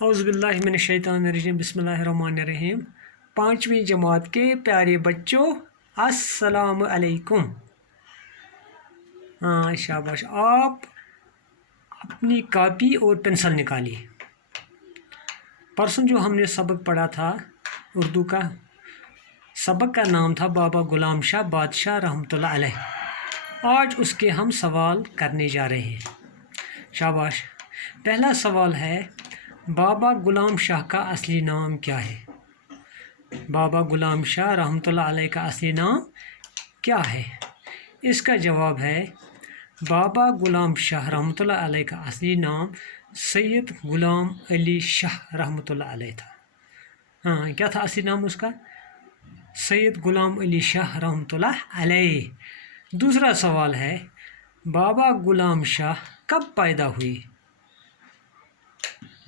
औज़ुबिल्लाहि मिनश्शैतानिर्रजीम बिस्मिल्लाहिर्रहमानिर्रहीम। पाँचवीं जमात के प्यारे बच्चों, अस्सलाम अलैकुम। हाँ शाबाश। आप अपनी कॉपी और पेंसिल निकालिए। परसों जो हमने सबक पढ़ा था उर्दू का, सबक का नाम था बाबा गुलाम शाह बादशाह रहमतुल्लाह अलैह। आज उसके हम सवाल करने जा रहे हैं। शाबाश। पहला सवाल है, बाबा गुलाम शाह का असली नाम क्या है? बाबा गुलाम शाह रहमतुल्लाह अलैह का असली नाम क्या है? इसका जवाब है, बाबा गुलाम शाह रहमतुल्लाह अलैह का असली नाम सैयद गुलाम अली शाह रहमतुल्लाह अलैह था। हाँ, क्या था असली नाम उसका? सैयद गुलाम अली शाह रहमतुल्लाह अलैह। दूसरा सवाल है, बाबा गुलाम शाह कब पैदा हुए?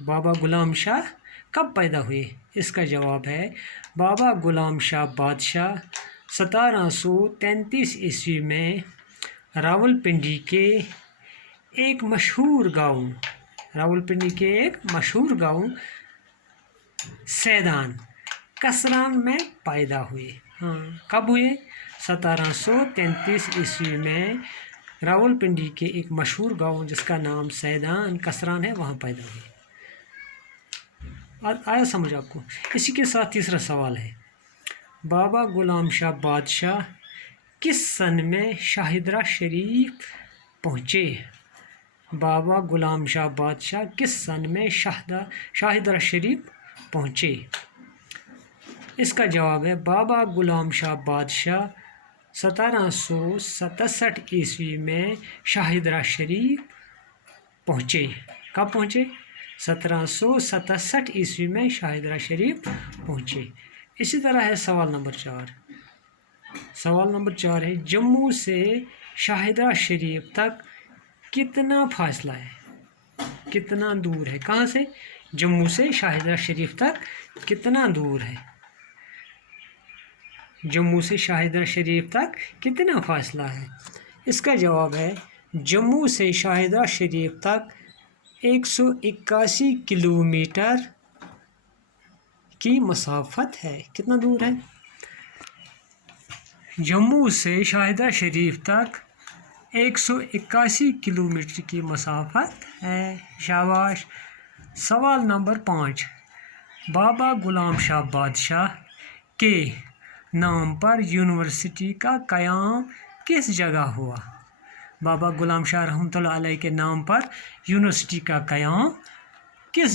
बाबा गुलाम शाह कब पैदा हुए? इसका जवाब है, बाबा गुलाम शाह बादशाह 1733 ईस्वी में रावलपिंडी के एक मशहूर गांव सैदान कसरान में पैदा हुए। हाँ, कब हुए? 1733 ईस्वी में रावलपिंडी के एक मशहूर गांव जिसका नाम सैदान कसरान है, वहाँ पैदा हुए। आया समझ आपको? इसी के साथ तीसरा सवाल है, बाबा गुलाम शाह बादशाह किस सन में शाहिदरा शरीफ पहुँचे? बाबा गुलाम शाह बादशाह किस सन में शाहिदरा शरीफ पहुँचे? इसका जवाब है, बाबा गुलाम शाह बादशाह 1767 ईस्वी में शाहिदरा शरीफ पहुँचे। कब पहुँचे? 1767 ईस्वी में शाहिदरा शरीफ पहुँचे। इसी तरह है सवाल नंबर 4। सवाल नंबर 4 है, जम्मू से शाहिदरा शरीफ तक कितना फासला है? कितना दूर है? कहाँ से? जम्मू से शाहिदरा शरीफ तक कितना दूर है? जम्मू से शाहिदरा शरीफ तक कितना फासला है? इसका जवाब है, जम्मू से शाहिदरा शरीफ तक 181 किलोमीटर की मसाफत है। कितना दूर है? जम्मू से शाहिदरा शरीफ तक 181 किलोमीटर की मसाफत है। शाबाश। सवाल नंबर 5, बाबा गुलाम शाह बादशाह के नाम पर यूनिवर्सिटी का क़याम किस जगह हुआ? बाबा गुलाम शाह रहमतुल्लाह अलैह के नाम पर यूनिवर्सिटी का क़याम किस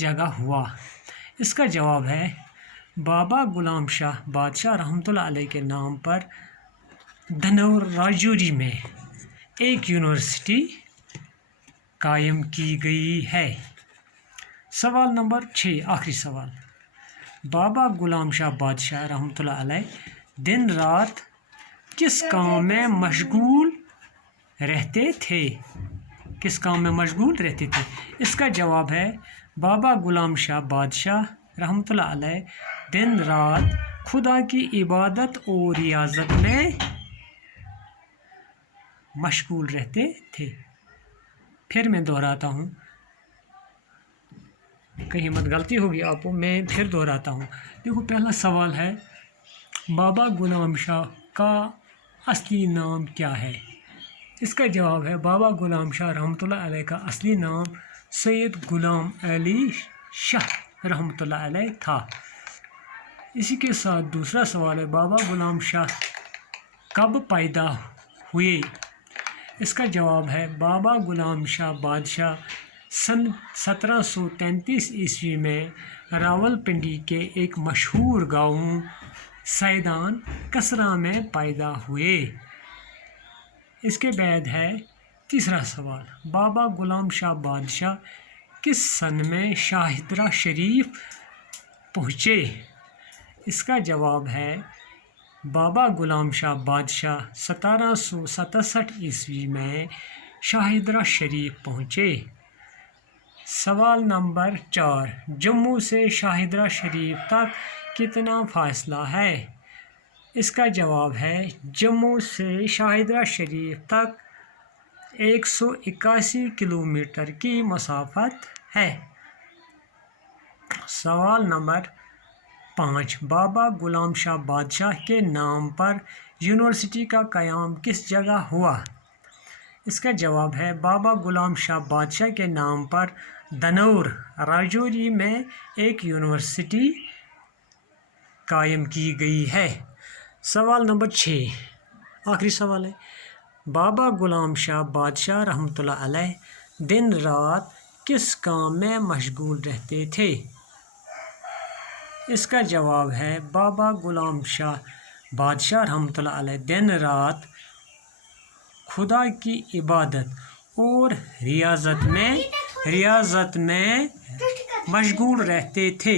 जगह हुआ? इसका जवाब है, बाबा गुलाम शाह बादशाह रहमतुल्लाह अलैह के नाम पर धनौर राजौरी में एक यूनिवर्सिटी कायम की गई है। सवाल नंबर 6, आखिरी सवाल, बाबा गुलाम शाह बादशाह रहमतुल्लाह अलैह दिन रात किस काम में मशगूल रहते थे? किस काम में मशगूल रहते थे? इसका जवाब है, बाबा गुलाम शाह बादशाह रहमतुल्लाह अलैह दिन रात खुदा की इबादत और रियाजत में मशगूल रहते थे। फिर मैं दोहराता हूँ, कहीं मत गलती होगी आपको, मैं फिर दोहराता हूँ। देखो, पहला सवाल है, बाबा गुलाम शाह का असली नाम क्या है? इसका जवाब है, बाबा गुलाम शाह रहमतुल्लाह अलैह का असली नाम सैयद गुलाम अली शाह रहमतुल्लाह अलैह था। इसी के साथ दूसरा सवाल है, बाबा गुलाम शाह कब पैदा हुए? इसका जवाब है, बाबा गुलाम शाह बादशाह सन 1733 ईस्वी में रावलपिंडी के एक मशहूर गांव सैदान कसरा में पैदा हुए। इसके बाद है तीसरा सवाल, बाबा गुलाम शाह बादशाह किस सन में शाहिदरा शरीफ पहुँचे? इसका जवाब है, बाबा गुलाम शाह बादशाह 1767 ईस्वी में शाहिदरा शरीफ पहुँचे। सवाल नंबर 4, जम्मू से शाहिदरा शरीफ तक कितना फासला है? इसका जवाब है, जम्मू से शाहिदरा शरीफ तक 181 किलोमीटर की मसाफत है। सवाल नंबर 5, बाबा गुलाम शाह बादशाह के नाम पर यूनिवर्सिटी का क़याम किस जगह हुआ? इसका जवाब है बाबा गुलाम शाह बादशाह के नाम पर दनौर राजौरी में एक यूनिवर्सिटी कायम की गई है। सवाल नंबर 6, आखिरी सवाल है, बाबा गुलाम शाह बादशाह रहमतुल्लाह अलैह दिन रात किस काम में मशगूल रहते थे? इसका जवाब है बाबा गुलाम शाह बादशाह रहमतुल्लाह अलैह दिन रात खुदा की इबादत और रियाजत में मशगूल रहते थे।